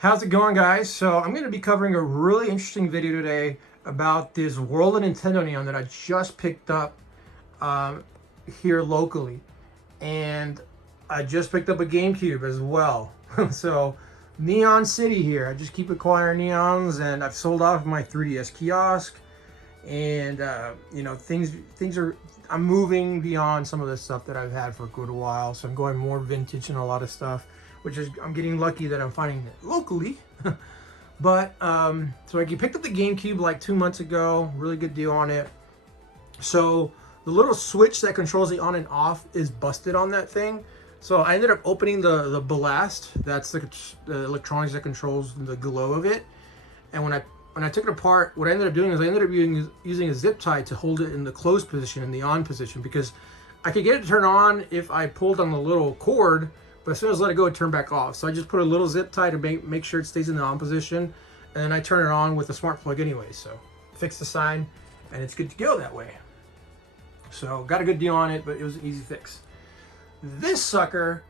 How's it going, guys? So I'm going to be covering a really interesting video today about this World of Nintendo Neon that I just picked up um, here locally. And I just picked up a GameCube as well. So Neon City here. I just keep acquiring Neons, and I've sold off my 3DS kiosk. And things are. I'm moving beyond some of the stuff that I've had for a good while, so I'm going more vintage and a lot of stuff, which is I'm getting lucky that I'm finding it locally. But so I picked up the GameCube like 2 months ago. Really good deal on it. So the little switch that controls the on and off is busted on that thing. So I ended up opening the blast. That's the electronics that controls the glow of it. And when I took it apart, what I ended up doing is I ended up using a zip tie to hold it in the closed position, in the on position, because I could get it to turn on if I pulled on the little cord, but as soon as I let it go, it turned back off. So I just put a little zip tie to make sure it stays in the on position, and then I turn it on with a smart plug anyway. So fix the sign, and it's good to go that way. So got a good deal on it, but it was an easy fix. This sucker,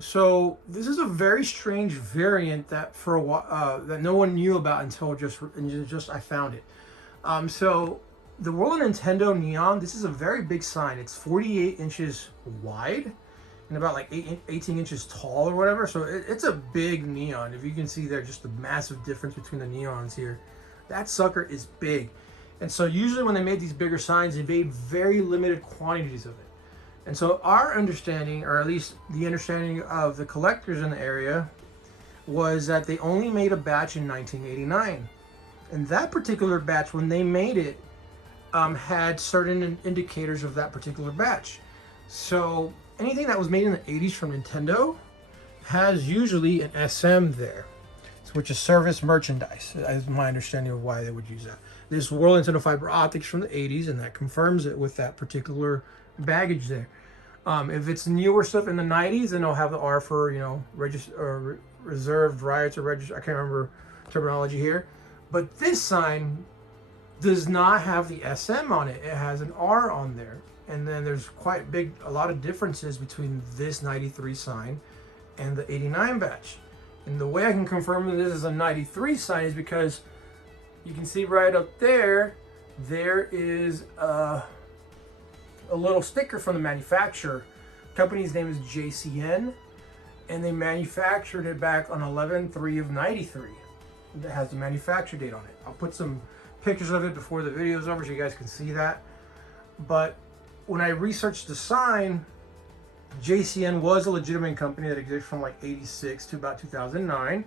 so this is a very strange variant that for a while that no one knew about until just I found it. So the World of Nintendo Neon, this is a very big sign. It's 48 inches wide and about like 18 inches tall or whatever. So it's a big neon. If you can see there, just the massive difference between the neons here. That sucker is big. And so usually when they made these bigger signs, they made very limited quantities of it. And so our understanding, or at least the understanding of the collectors in the area, was that they only made a batch in 1989. And that particular batch, when they made it, had certain indicators of that particular batch. So anything that was made in the 80s from Nintendo has usually an SM there, which is service merchandise. That is my understanding of why they would use that. This World Nintendo fiber optics from the 80s, and that confirms it with that particular baggage there. If it's newer stuff in the 90s, then they'll have the R for, reserved rights or register. I can't remember terminology here. But this sign does not have the SM on it. It has an R on there. And then there's a lot of differences between this 93 sign and the 89 batch. And the way I can confirm that this is a 93 sign is because you can see right up there, there is a little sticker from the manufacturer. The company's name is JCN, and they manufactured it back on 11/3 of 93. That has the manufacture date on it. I'll put some pictures of it before the video is over so you guys can see that. But when I researched the sign, JCN was a legitimate company that existed from like 86 to about 2009.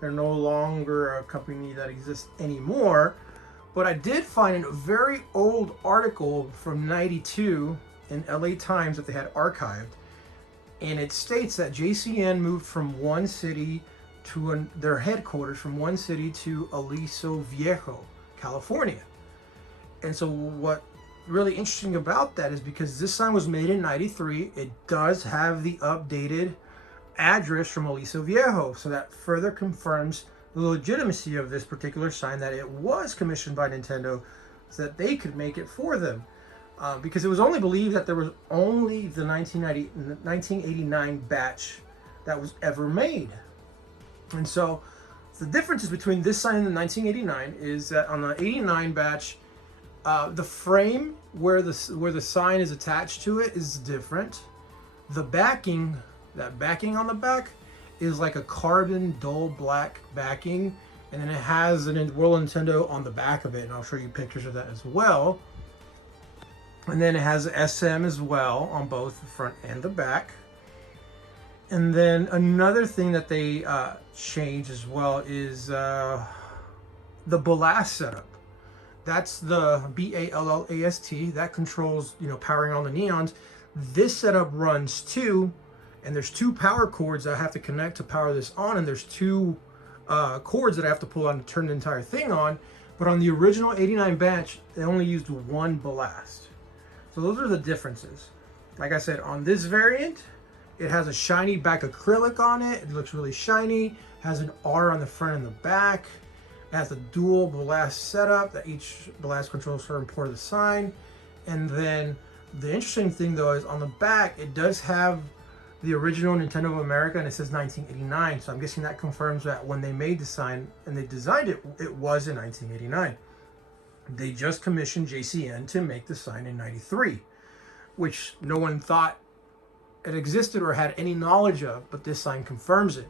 They're no longer a company that exists anymore. But I did find a very old article from 92 in LA Times that they had archived. And it states that JCN moved from one city to their headquarters from one city to Aliso Viejo, California. And so what really interesting about that is because this sign was made in 93, it does have the updated address from Aliso Viejo. So that further confirms the legitimacy of this particular sign, that it was commissioned by Nintendo so that they could make it for them. Because it was only believed that there was only the 1989 batch that was ever made. And so the differences between this sign and the 1989 is that on the 89 batch, the frame where the sign is attached to it is different. The backing, that backing on the back, is like a carbon dull black backing, and then it has an World Nintendo on the back of it, and I'll show you pictures of that as well. And then it has SM as well on both the front and the back. And then another thing that they changed as well is the blast setup. That's the BALLAST that controls, powering on the neons. This setup runs two. And there's two power cords that I have to connect to power this on, and there's two cords that I have to pull on to turn the entire thing on. But on the original 89 batch, they only used one blast. So those are the differences. Like I said, on this variant, it has a shiny back acrylic on it. It looks really shiny. Has an R on the front and the back. It has a dual blast setup that each blast controls certain part of the sign. And then the interesting thing though is on the back, it does have the original Nintendo of America, and it says 1989. So I'm guessing that confirms that when they made the sign and they designed it, it was in 1989. They just commissioned JCN to make the sign in 93, which no one thought it existed or had any knowledge of, but this sign confirms it.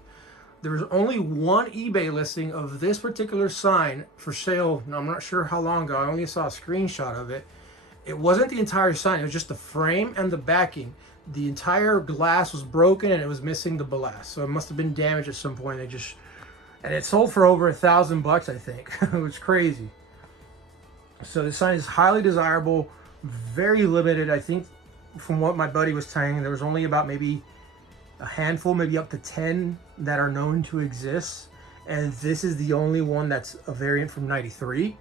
There was only one eBay listing of this particular sign for sale. Now, I'm not sure how long ago. I only saw a screenshot of it. It wasn't the entire sign. It was just the frame and the backing. The entire glass was broken and it was missing the glass. So it must have been damaged at some point. And it sold for over $1,000, I think. It was crazy. So this sign is highly desirable, very limited. I think from what my buddy was saying, there was only about maybe a handful, maybe up to 10 that are known to exist, and this is the only one that's a variant from 93.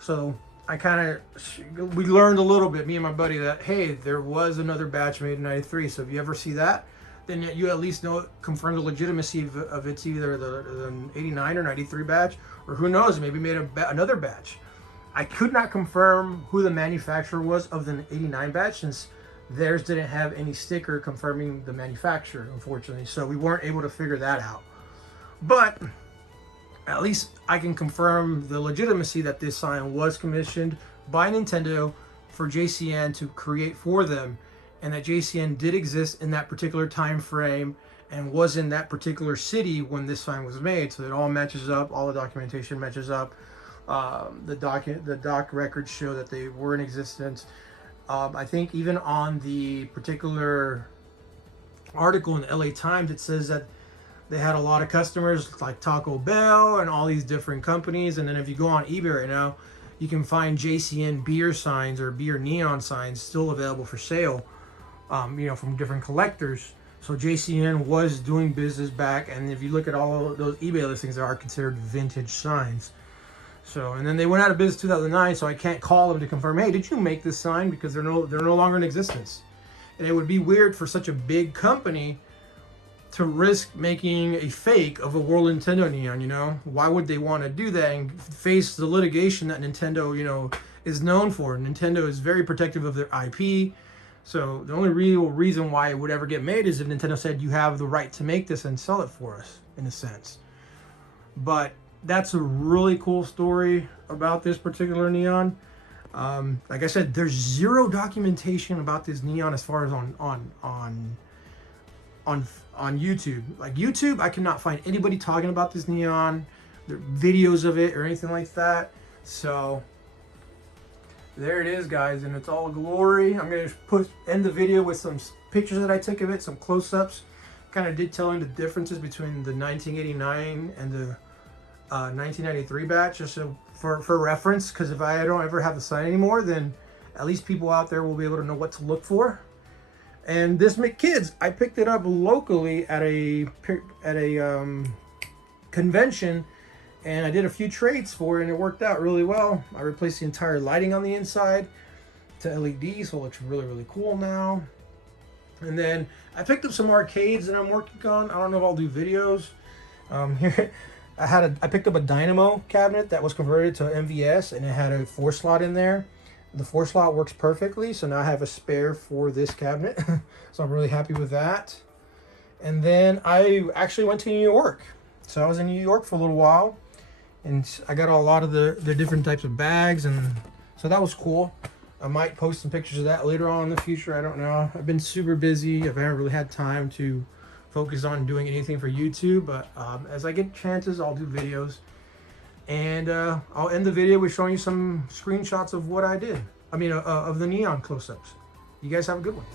So we learned a little bit, me and my buddy, that hey, there was another batch made in 93. So if you ever see that, then you at least know, confirm the legitimacy of it's either the 89 or 93 batch, or who knows, maybe made another batch. I could not confirm who the manufacturer was of the 89 batch, since theirs didn't have any sticker confirming the manufacturer, unfortunately. So we weren't able to figure that out. But at least I can confirm the legitimacy that this sign was commissioned by Nintendo for JCN to create for them, and that JCN did exist in that particular time frame and was in that particular city when this sign was made. So it all matches up, all the documentation matches up. The doc records show that they were in existence. I think even on the particular article in the LA Times, it says that they had a lot of customers like Taco Bell and all these different companies. And then if you go on eBay right now, you can find JCN beer signs or beer neon signs still available for sale, from different collectors. So JCN was doing business back, and if you look at all of those eBay listings, they are considered vintage signs. So, and then they went out of business 2009, so I can't call them to confirm, hey, did you make this sign? Because they're no longer in existence. And it would be weird for such a big company to risk making a fake of a World Nintendo Neon, Why would they want to do that and face the litigation that Nintendo, is known for? Nintendo is very protective of their IP. So the only real reason why it would ever get made is if Nintendo said, you have the right to make this and sell it for us, in a sense. But that's a really cool story about this particular neon. Like I said, there's zero documentation about this neon as far as on YouTube. Like YouTube, I cannot find anybody talking about this neon, the videos of it or anything like that. So there it is, guys, and it's all glory. I'm gonna end the video with some pictures that I took of it, some close-ups, kind of detailing the differences between the 1989 and the 1993 batch, just so for reference, because if I don't ever have the sign anymore, then at least people out there will be able to know what to look for. And this kids, I picked it up locally at a convention, and I did a few trades for it, and it worked out really well. I replaced the entire lighting on the inside to LED, so it looks really, really cool now. And then I picked up some arcades that I'm working on. I don't know if I'll do videos. Here I picked up a dynamo cabinet that was converted to MVS, and it had a 4-slot in there. The 4-slot works perfectly, so now I have a spare for this cabinet. So I'm really happy with that. And then I actually went to New York. So I was in New York for a little while, and I got a lot of the different types of bags, and so that was cool. I might post some pictures of that later on in the future. I don't know. I've been super busy. I haven't really had time to focus on doing anything for YouTube, but as I get chances, I'll do videos. And I'll end the video with showing you some screenshots of what I did. Of the neon close-ups. You guys have a good one.